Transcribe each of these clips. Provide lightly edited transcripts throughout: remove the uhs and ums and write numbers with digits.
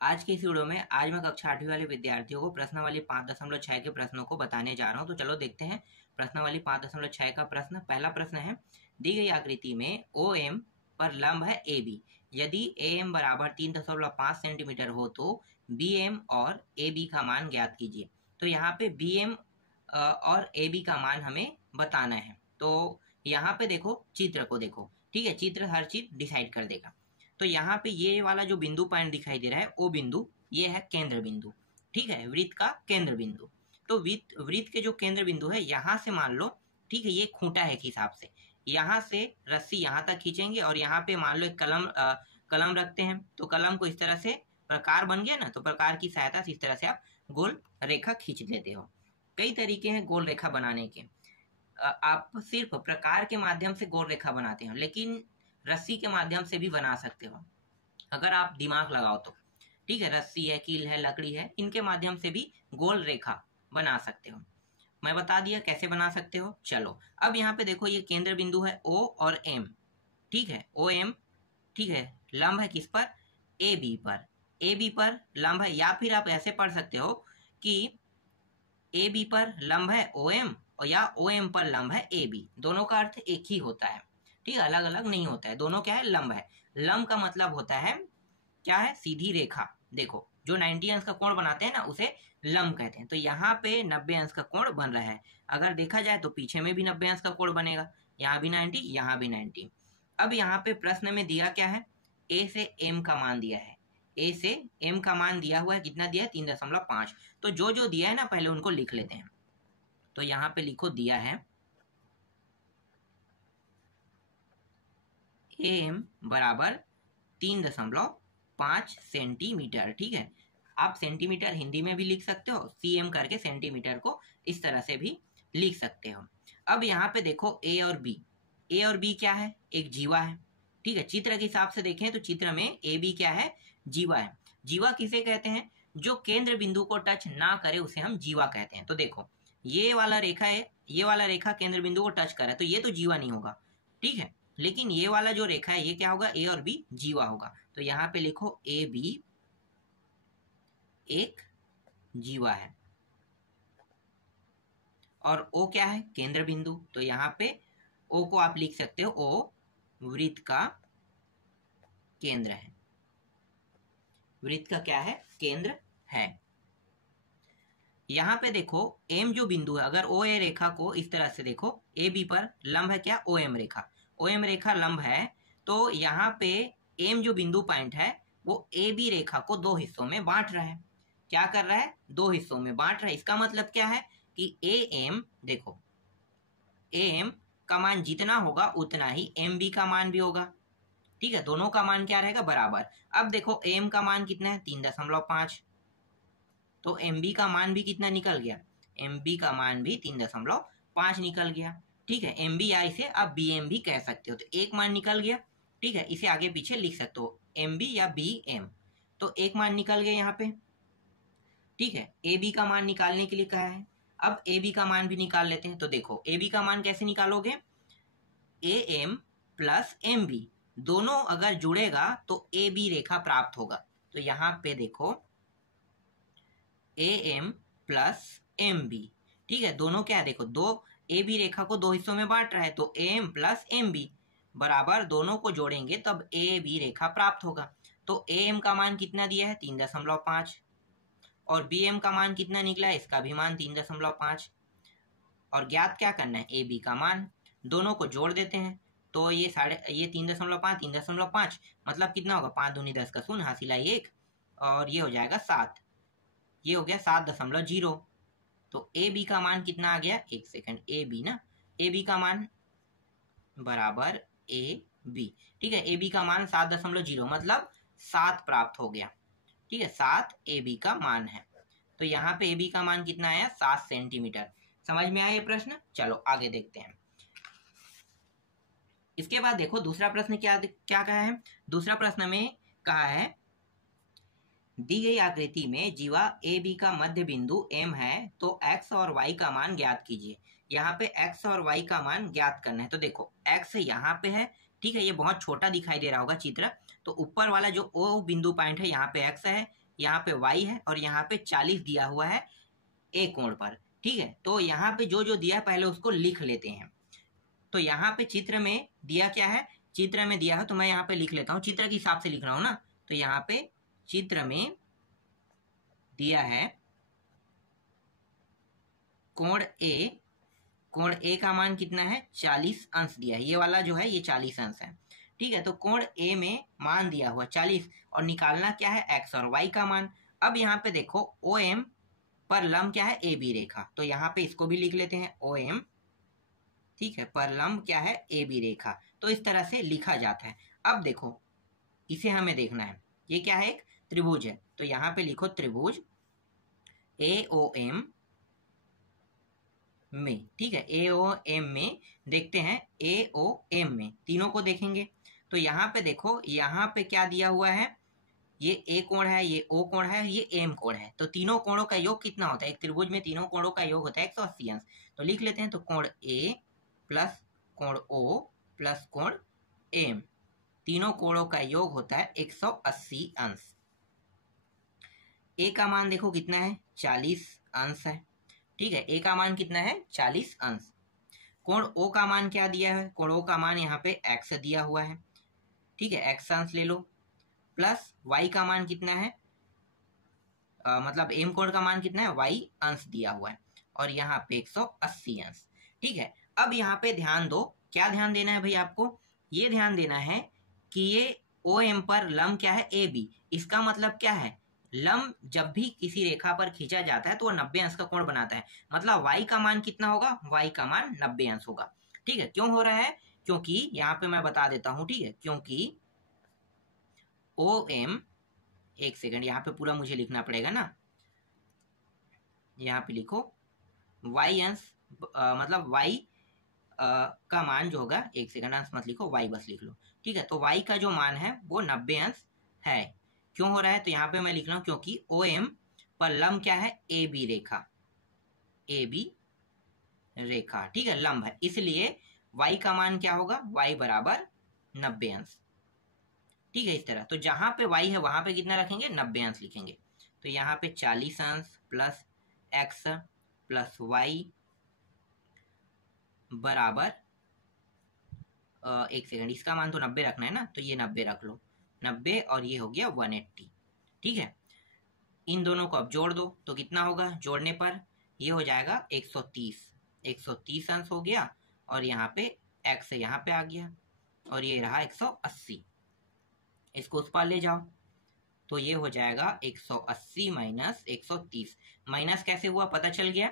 आज की इस वीडियो में आज मैं कक्षा 8वीं वाले विद्यार्थियों को प्रश्नावली 5.6 के प्रश्नों को बताने जा रहा हूं। तो चलो देखते हैं प्रश्नावली 5.6 का प्रश्न। पहला प्रश्न है, दी गई आकृति में OM पर लंब है AB। यदि AM बराबर 3.5 सेंटीमीटर हो तो BM और AB का मान ज्ञात कीजिए। तो यहाँ पे BM और AB का मान हमें बताना है। तो यहाँ पे देखो, चित्र को देखो, ठीक है, चित्र हर चीज डिसाइड कर देगा। तो यहाँ पे ये वाला जो बिंदु पॉइंट दिखाई दे रहा है, ओ बिंदु, ये है केंद्र बिंदु, ठीक है, वृत्त का केंद्र बिंदु। तो वृत्त के जो केंद्र बिंदु है, यहाँ से मान लो, ठीक है, ये खूंटा है के हिसाब से, यहाँ से रस्सी यहाँ तक खींचेंगे और यहाँ पे मान लो एक कलम रखते हैं। तो कलम को इस तरह से प्रकार बन गया ना, तो प्रकार की सहायता से इस तरह से आप गोल रेखा खींच लेते हो। कई तरीके हैं गोल रेखा बनाने के। आप सिर्फ प्रकार के माध्यम से गोल रेखा बनाते हो, लेकिन रस्सी के माध्यम से भी बना सकते हो अगर आप दिमाग लगाओ तो, ठीक है। रस्सी है, कील है, लकड़ी है, इनके माध्यम से भी गोल रेखा बना सकते हो। मैं बता दिया कैसे बना सकते हो। चलो अब यहाँ पे देखो, ये केंद्र बिंदु है O और M, ठीक है, OM, ठीक है, लंब है किस पर, AB पर। AB पर लंब है, या फिर आप ऐसे पढ़ सकते हो कि AB पर लंब है OM और या OM पर लंब है AB। दोनों का अर्थ एक ही होता है, ठीक है, अलग अलग नहीं होता है। दोनों क्या है, लंब है। लंब का मतलब होता है क्या है, सीधी रेखा। देखो, जो 90 अंश का कोण बनाते हैं ना, उसे लंब कहते हैं। तो यहाँ पे 90 अंश का कोण बन रहा है। अगर देखा जाए तो पीछे में भी 90 अंश का कोण बनेगा, यहाँ भी 90, यहाँ भी 90। अब यहाँ पे प्रश्न में दिया क्या है, A से M का मान दिया है। A से M का मान दिया हुआ है, कितना दिया है, 3.5। तो जो जो दिया है ना, पहले उनको लिख लेते हैं। तो यहाँ पे लिखो, दिया है AM बराबर 3.5 सेंटीमीटर, ठीक है। आप सेंटीमीटर हिंदी में भी लिख सकते हो, CM करके सेंटीमीटर को इस तरह से भी लिख सकते हो। अब यहाँ पे देखो, A और B क्या है, एक जीवा है, ठीक है। चित्र के हिसाब से देखें तो चित्र में AB क्या है, जीवा है। जीवा किसे कहते हैं, जो केंद्र बिंदु को टच ना करे उसे हम जीवा कहते हैं। तो देखो, ये वाला रेखा है, ये वाला रेखा केंद्र बिंदु को टच कर रहा है, तो ये तो जीवा नहीं होगा, ठीक है। लेकिन ये वाला जो रेखा है, ये क्या होगा, A और B जीवा होगा। तो यहाँ पे लिखो AB एक जीवा है और O क्या है, केंद्र बिंदु। तो यहाँ पे O को आप लिख सकते हो, O वृत्त का केंद्र है। वृत्त का क्या है, केंद्र है। यहाँ पे देखो, M जो बिंदु है, अगर OA रेखा को इस तरह से देखो, AB पर लंब है क्या, OM रेखा, OM रेखा लंब है। तो यहाँ पे M जो बिंदु पॉइंट है, वो AB रेखा को दो हिस्सों में बांट रहा है। क्या कर रहा है, दो हिस्सों में बांट रहा है। इसका मतलब क्या है कि AM, देखो, AM का मान जितना होगा उतना ही MB का मान भी होगा, ठीक है। दोनों का मान क्या रहेगा, बराबर। अब देखो, AM का मान कितना है, 3.5। तो MB का मान भी कितना निकल गया, MB का मान भी 3.5 निकल गया, ठीक है। MB या इसे आप BM भी कह सकते हो। तो एक मान निकल गया, ठीक है, इसे आगे पीछे लिख सकते हो, MB या BM। तो एक मान निकल गया यहाँ पे, ठीक है। AB का मान निकालने के लिए कहा है। अब AB का मान भी निकाल लेते हैं। तो देखो, AB का मान कैसे निकालोगे, AM प्लस MB दोनों अगर जुड़ेगा तो AB रेखा प्राप्त होगा। तो यहाँ पे देखो, AM प्लस MB, ठीक है, दोनों क्या है, देखो, दो AB रेखा को दो हिस्सों में बांट रहा है। तो AM प्लस MB बराबर, दोनों को जोड़ेंगे तब AB रेखा प्राप्त होगा। तो AM का मान कितना दिया है, 3.5, और BM का मान कितना निकला है, इसका भी मान 3.5। और ज्ञात क्या करना है, AB का मान। दोनों को जोड़ देते हैं तो ये 3.5 मतलब कितना होगा, 5 दूनी 10 का शून्य, हासिल आई 1, और ये हो जाएगा 7, ये हो गया 7.0। तो AB का मान कितना आ गया, एक सेकंड, AB ना, AB का मान बराबर AB, ठीक है। AB का मान 7.0 मतलब 7 प्राप्त हो गया, ठीक है, 7 AB का मान है। तो यहाँ पे AB का मान कितना आया, 7 सेंटीमीटर। समझ में आया ये प्रश्न। चलो आगे देखते हैं। इसके बाद देखो, दूसरा प्रश्न क्या कहा है। दूसरा प्रश्न में कहा है, दी गई आकृति में जीवा AB का मध्य बिंदु M है, तो X और Y का मान ज्ञात कीजिए। यहाँ पे X और Y का मान ज्ञात करना है। तो देखो, X यहाँ पे है, ठीक है, ये बहुत छोटा दिखाई दे रहा होगा चित्र। तो ऊपर वाला जो O बिंदु पॉइंट है, यहाँ पे X है, यहाँ पे y है और यहाँ पे 40 दिया हुआ है ए कोण पर। ठीक है, तो यहाँ पे जो जो दिया है पहले उसको लिख लेते हैं। तो यहाँ पे चित्र में दिया क्या है, चित्र में दिया है तो मैं यहाँ पे लिख लेता हूँ, चित्र के हिसाब से लिख रहा हूँ ना। तो यहाँ पे चित्र में दिया है कोण ए का मान कितना है, 40 अंश दिया है, ये वाला जो है ये 40 अंश है। ठीक है, तो कोण ए में मान दिया हुआ 40 और निकालना क्या है, एक्स और वाई का मान। अब यहाँ पे देखो OM पर लंब क्या है, AB रेखा, तो यहाँ पे इसको भी लिख लेते हैं OM। ठीक है, पर लंब क्या है, AB रेखा, तो इस तरह से लिखा जाता है। अब देखो इसे हमें देखना है, ये क्या है, एक त्रिभुज है, तो यहाँ पे लिखो त्रिभुज AOM में। ठीक है, AOM में देखते हैं, AOM में तीनों को देखेंगे तो यहाँ पे देखो, यहाँ पे क्या दिया हुआ है, ये A कोण है, ये O कोण है, ये M कोण है, तो तीनों कोणों का योग कितना होता है, एक त्रिभुज में तीनों कोणों का योग होता है 180 अंश। तो लिख लेते हैं, तो कोण A प्लस कोण O प्लस कोण M, तीनों कोणों का योग होता है 180 अंश। A का मान देखो कितना है, 40 अंश है। ठीक है, A का मान कितना है, 40 अंश। कोण O का मान क्या दिया है, कोण O का मान यहाँ पे x दिया हुआ है। ठीक है, x अंश ले लो, प्लस y का मान कितना है, मतलब M कोण का मान कितना है, y अंश दिया हुआ है, और यहाँ पे 180 अंश। ठीक है, अब यहाँ पे ध्यान दो, क्या ध्यान देना है भाई आपको, ये ध्यान देना है कि ये OM पर लंब क्या है, AB। इसका मतलब क्या है, लंब जब भी किसी रेखा पर खींचा जाता है तो वह 90 अंश का कोण बनाता है, मतलब y का मान कितना होगा, y का मान 90 अंश होगा। ठीक है, क्यों हो रहा है, क्योंकि यहाँ पे मैं बता देता हूँ। ठीक है, क्योंकि OM, एक सेकंड यहाँ पे पूरा मुझे लिखना पड़ेगा ना, यहाँ पे लिखो y अंश, मतलब y का मान जो होगा, एक सेकंड अंश मत लिखो, y बस लिख लो। ठीक है, तो y का जो मान है वो 90 अंश है। क्यों हो रहा है, तो यहाँ पे मैं लिख रहा हूँ क्योंकि OM पर लंब क्या है, AB रेखा, AB रेखा। ठीक है, लंब है, इसलिए y का मान क्या होगा, y बराबर 90 अंश। ठीक है, इस तरह, तो जहां पे y है वहां पे कितना रखेंगे, 90 अंश लिखेंगे। तो यहाँ पे 40 अंश प्लस x प्लस y बराबर, एक सेकंड, इसका मान तो 90 रखना है ना, तो ये 90 रख लो, 90 और ये हो गया 180। ठीक है, इन दोनों को अब जोड़ दो तो कितना होगा, जोड़ने पर ये हो जाएगा 130 अंश हो गया, और यहाँ पे x यहाँ पे आ गया, और ये रहा 180। इसको उस पार ले जाओ तो ये हो जाएगा 180 माइनस 130। माइनस कैसे हुआ पता चल गया,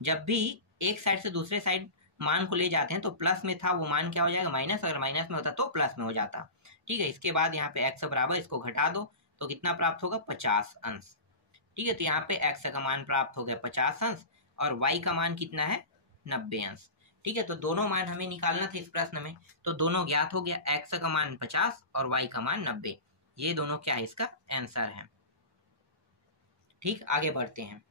जब भी एक साइड से दूसरे साइड मान को ले जाते हैं तो प्लस में था वो मान क्या हो जाएगा, माइनस, अगर माइनस में होता तो प्लस में हो जाता। ठीक है, इसके बाद यहाँ पे x बराबर, इसको घटा दो तो कितना प्राप्त होगा, 50 अंश। ठीक है, तो यहाँ पे x का मान प्राप्त हो गया 50 अंश, और y का मान कितना है, 90 अंश। ठीक है, तो दोनों मान हमें निकालना था इस प्रश्न में, तो दोनों ज्ञात हो गया, x का मान 50 और y का मान 90, ये दोनों क्या है, इसका आंसर है। ठीक, आगे बढ़ते हैं।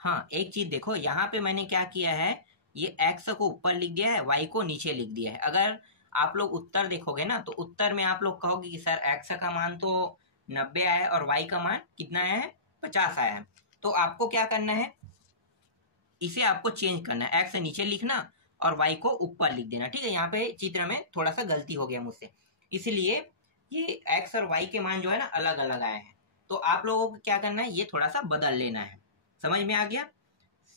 हाँ, एक चीज देखो, यहाँ पे मैंने क्या किया है, ये x को ऊपर लिख दिया है, y को नीचे लिख दिया है। अगर आप लोग उत्तर देखोगे ना तो उत्तर में आप लोग कहोगे कि सर x का मान तो 90 आया है और y का मान कितना आया है, 50 आया है। तो आपको क्या करना है, इसे आपको चेंज करना है, x नीचे लिखना और y को ऊपर लिख देना। ठीक है, यहाँ पे चित्र में थोड़ा सा गलती हो गया मुझसे, इसलिए ये x और y के मान जो है ना अलग अलग आए हैं। तो आप लोगों को क्या करना है, ये थोड़ा सा बदल लेना है। समझ में आ गया,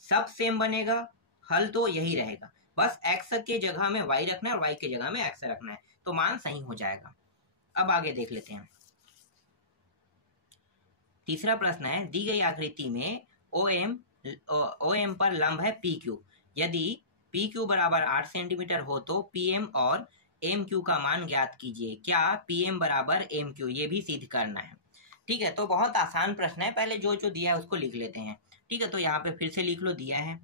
सब सेम बनेगा, हल तो यही रहेगा, बस x के जगह में y रखना है और y के जगह में x रखना है, तो मान सही हो जाएगा। अब आगे देख लेते हैं। तीसरा प्रश्न है, दी गई आकृति में OM पर लंब है PQ, यदि PQ बराबर 8 सेंटीमीटर हो तो PM और MQ का मान ज्ञात कीजिए। क्या PM बराबर MQ, ये भी सिद्ध करना है। ठीक है, तो बहुत आसान प्रश्न है, पहले जो जो दिया है उसको लिख लेते हैं। ठीक है, तो यहाँ पे फिर से लिख लो, दिया है।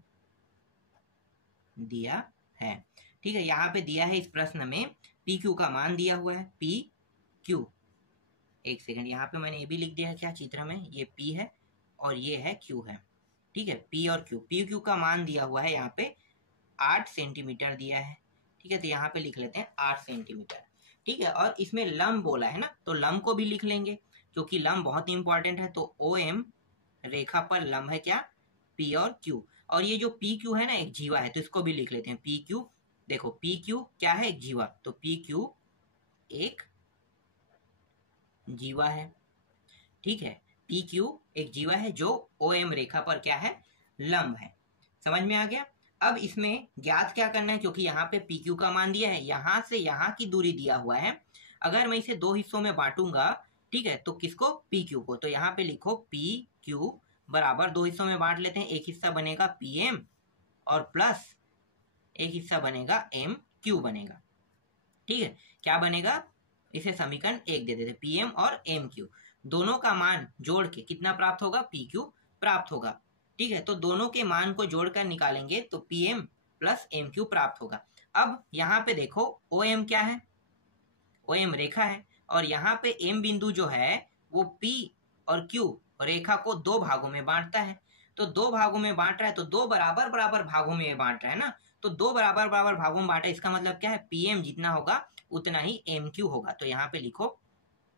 ठीक है, यहाँ पे दिया है इस प्रश्न में PQ का मान दिया हुआ है, PQ, एक सेकंड, यहाँ पे मैंने ये भी लिख दिया है क्या चित्र में, ये P है और ये है Q है। ठीक है, P और Q, PQ का मान दिया हुआ है यहाँ पे 8 सेंटीमीटर दिया है। ठीक है, तो यहाँ पे लिख लेते हैं 8 सेंटीमीटर। ठीक है, और इसमें लंब बोला है ना, तो लंब को भी लिख लेंगे। क्योंकि लंब बहुत ही इंपॉर्टेंट है। तो OM रेखा पर लंब है क्या, P और Q। और ये जो PQ है ना एक जीवा है, तो इसको भी लिख लेते हैं PQ। देखो PQ क्या है, एक जीवा, तो PQ एक जीवा है, ठीक है। PQ एक जीवा है जो OM रेखा पर क्या है, लंब है। समझ में आ गया। अब इसमें ज्ञात क्या करना है, क्योंकि यहाँ पे PQ का मान दिया है, यहाँ से यहाँ की दूरी दिया हुआ है। अगर मैं इसे दो हिस्सों में बांटूंगा, ठीक है, तो किसको, PQ को, तो यहाँ पे लिखो PQ बराबर, दो हिस्सों में बांट लेते हैं, एक हिस्सा बनेगा PM और प्लस एक हिस्सा बनेगा MQ बनेगा, ठीक है। क्या बनेगा, इसे समीकरण 1 दे देते, PM और MQ दोनों का मान जोड़ के कितना प्राप्त होगा, PQ प्राप्त होगा, ठीक है। तो दोनों के मान को जोड़कर निकालेंगे तो PM प्लस MQ प्राप्त होगा। अब यहाँ पे देखो OM क्या है, OM रेखा है, और यहाँ पे M बिंदु जो है वो P और Q रेखा को दो भागों में बांटता है। तो दो भागों में बांट रहा है, तो दो बराबर बराबर भागों में बांट रहा है ना, तो दो बराबर बराबर भागों में बांटा, इसका मतलब क्या है, PM जितना होगा उतना ही MQ होगा। तो यहाँ पे लिखो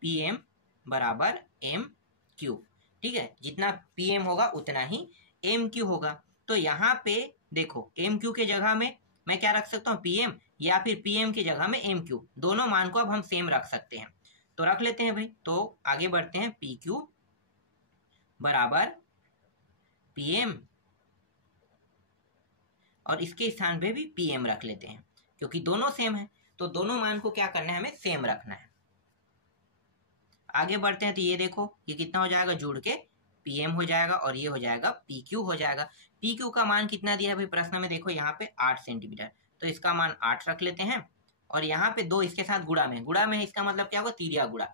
PM बराबर MQ, ठीक है, जितना PM होगा उतना ही MQ होगा। तो यहाँ पे देखो MQ के जगह में मैं क्या रख सकता हूँ, PM, या फिर PM की जगह में MQ, दोनों मान को अब हम सेम रख सकते हैं, तो रख लेते हैं भाई। तो आगे बढ़ते हैं, PQ बराबर PM और इसके स्थान पे भी PM रख लेते हैं, क्योंकि दोनों सेम है, तो दोनों मान को क्या करना है, हमें सेम रखना है। आगे बढ़ते हैं, तो ये देखो ये कितना हो जाएगा, जुड़ के PM हो जाएगा और ये हो जाएगा PQ हो जाएगा। PQ का मान कितना दिया है भाई प्रश्न में, देखो यहाँ पे 8 सेंटीमीटर, तो इसका मान 8 रख लेते हैं। और यहाँ पे 2 इसके साथ गुणा में है, इसका मतलब क्या होगा, तिर्या गुणा।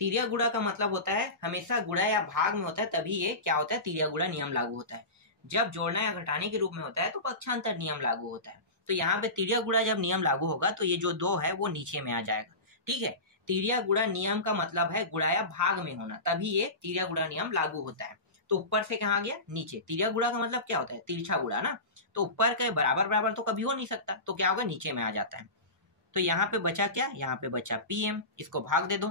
तिर्या गुणा का मतलब होता है हमेशा गुणा या भाग में होता है, तभी ये क्या होता है, तिर्या गुणा नियम लागू होता है। जब जोड़ना या घटाने के रूप में होता है तो पक्षांतर नियम लागू होता है। तो यहाँ पे तिर्या गुणा जब नियम लागू होगा तो ये जो 2 है वो नीचे में आ जाएगा, ठीक है। तिर्या गुणा नियम का मतलब है गुणा या भाग में होना, तभी ये तिर्या गुणा नियम लागू होता है। तो ऊपर से कहाँ गया, नीचे। तिर्या गुणा का मतलब क्या होता है, तिरछा गुणा ना, तो ऊपर के बराबर बराबर तो कभी हो नहीं सकता, तो क्या होगा, नीचे में आ जाता है। तो यहाँ पे बचा क्या, यहाँ पे बचा PM, इसको भाग दे दो,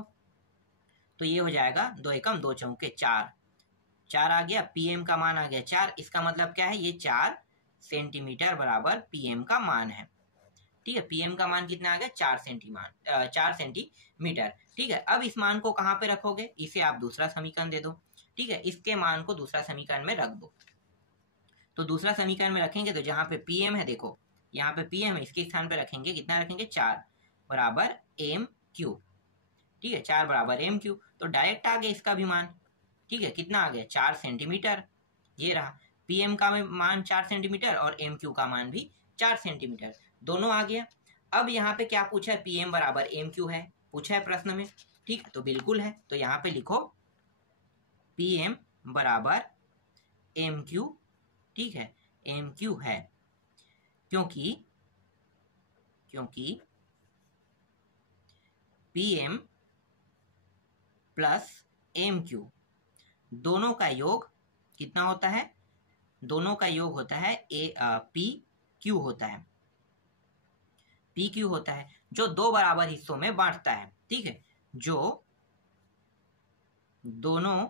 तो ये हो जाएगा 2 एकम 2 चौके 4, 4 आ गया, PM का मान आ गया 4, इसका मतलब क्या है, ये 4 सेंटीमीटर बराबर PM का मान है, ठीक है। PM का मान कितना आ गया, 4 सेंटीमीटर, ठीक है। अब इस मान को कहाँ पे रखोगे, इसे आप दूसरा समीकरण दे दो, ठीक है, इसके मान को दूसरा समीकरण में रख दो। तो दूसरा समीकरण में रखेंगे तो जहाँ पे PM है, देखो यहाँ पे PM है, इसके स्थान पे रखेंगे, कितना रखेंगे, 4 बराबर MQ, ठीक है, 4 बराबर MQ, तो डायरेक्ट आ गया इसका भी मान, ठीक है, कितना आ गया, 4 सेंटीमीटर। ये रहा PM का मान 4 सेंटीमीटर और MQ का मान भी 4 सेंटीमीटर, दोनों आ गया। अब यहाँ पे क्या पूछा है, PM बराबर MQ है, पूछा है प्रश्न में, ठीक है, तो बिल्कुल है। तो यहाँ पे लिखो PM बराबर MQ, ठीक है, MQ है, क्योंकि PM प्लस MQ दोनों का योग कितना होता है, दोनों का योग होता है PQ होता है, PQ होता है, जो दो बराबर हिस्सों में बांटता है, ठीक है, जो दोनों,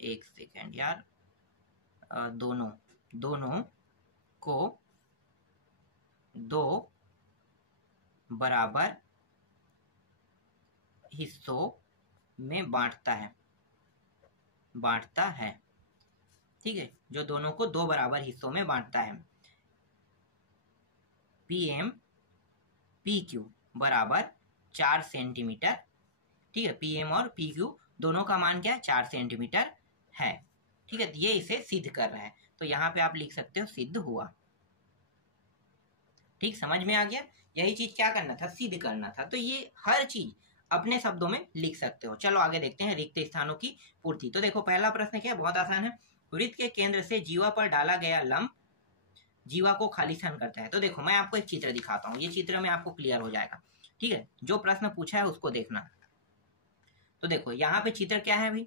एक सेकेंड यार, दोनों को दो बराबर हिस्सों में बांटता है, ठीक है, जो दोनों को दो बराबर हिस्सों में बांटता है। PM PQ बराबर 4 सेंटीमीटर, ठीक है, PM और PQ दोनों का मान क्या है, 4 सेंटीमीटर है, ठीक है। ये इसे सिद्ध कर रहा है, तो यहाँ पे आप लिख सकते हो सिद्ध हुआ, ठीक, समझ में आ गया। यही चीज क्या करना था, सिद्ध करना था। तो ये हर चीज अपने शब्दों में लिख सकते हो। चलो आगे देखते हैं रिक्त स्थानों की पूर्ति। तो देखो पहला प्रश्न क्या है, बहुत आसान है, वृत्त के केंद्र से जीवा पर डाला गया लंब जीवा को खाली स्थान करता है। तो देखो मैं आपको एक चित्र दिखाता हूँ, ये चित्र में आपको क्लियर हो जाएगा, ठीक है। जो प्रश्न पूछा है उसको देखना। तो देखो यहाँ पे चित्र क्या है भाई,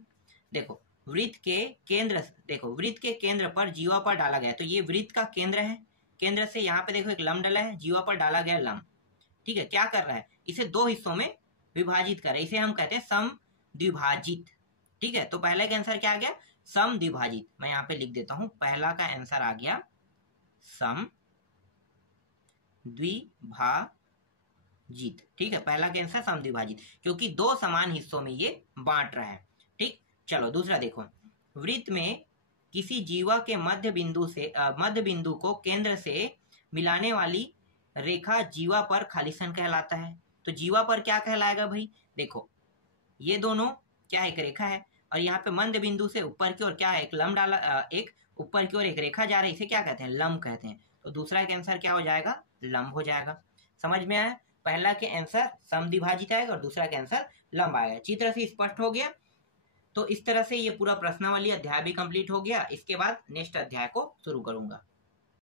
देखो वृत्त के केंद्र, देखो वृत्त के केंद्र पर जीवा पर डाला गया, तो ये वृत्त का केंद्र है, केंद्र से यहाँ पे देखो एक लंब डला है, जीवा पर डाला गया लंब, ठीक है। क्या कर रहा है, इसे दो हिस्सों में विभाजित कर रहा है, इसे हम कहते हैं समद्विभाजित, ठीक है, तो पहले का आंसर क्या आ गया, सम द्विभाजित। मैं यहाँ पे लिख देता हूं, पहला का आंसर आ गया सम द्विभाजित। ठीक है, पहला का आंसर सम द्विभाजित, क्योंकि दो समान हिस्सों में ये बांट रहा है। ठीक, चलो दूसरा देखो, वृत्त में किसी जीवा के मध्य बिंदु को केंद्र से मिलाने वाली रेखा जीवा पर खालीसन कहलाता है। तो जीवा पर क्या कहलाएगा भाई, देखो ये दोनों क्या एक रेखा है, और यहाँ पे मध्य बिंदु से ऊपर की ओर क्या है, एक लंब डाला, एक ऊपर की ओर एक रेखा जा रही है, इसे क्या कहते हैं, लंब कहते हैं। तो दूसरा का आंसर क्या हो जाएगा, लंब हो जाएगा। समझ में आया, पहला के आंसर समद्विभाजित आएगा और दूसरा का आंसर लंब आएगा। चित्र से स्पष्ट हो गया। तो इस तरह से ये पूरा प्रश्नावली अध्याय भी कंप्लीट हो गया। इसके बाद नेक्स्ट अध्याय को शुरू करूंगा।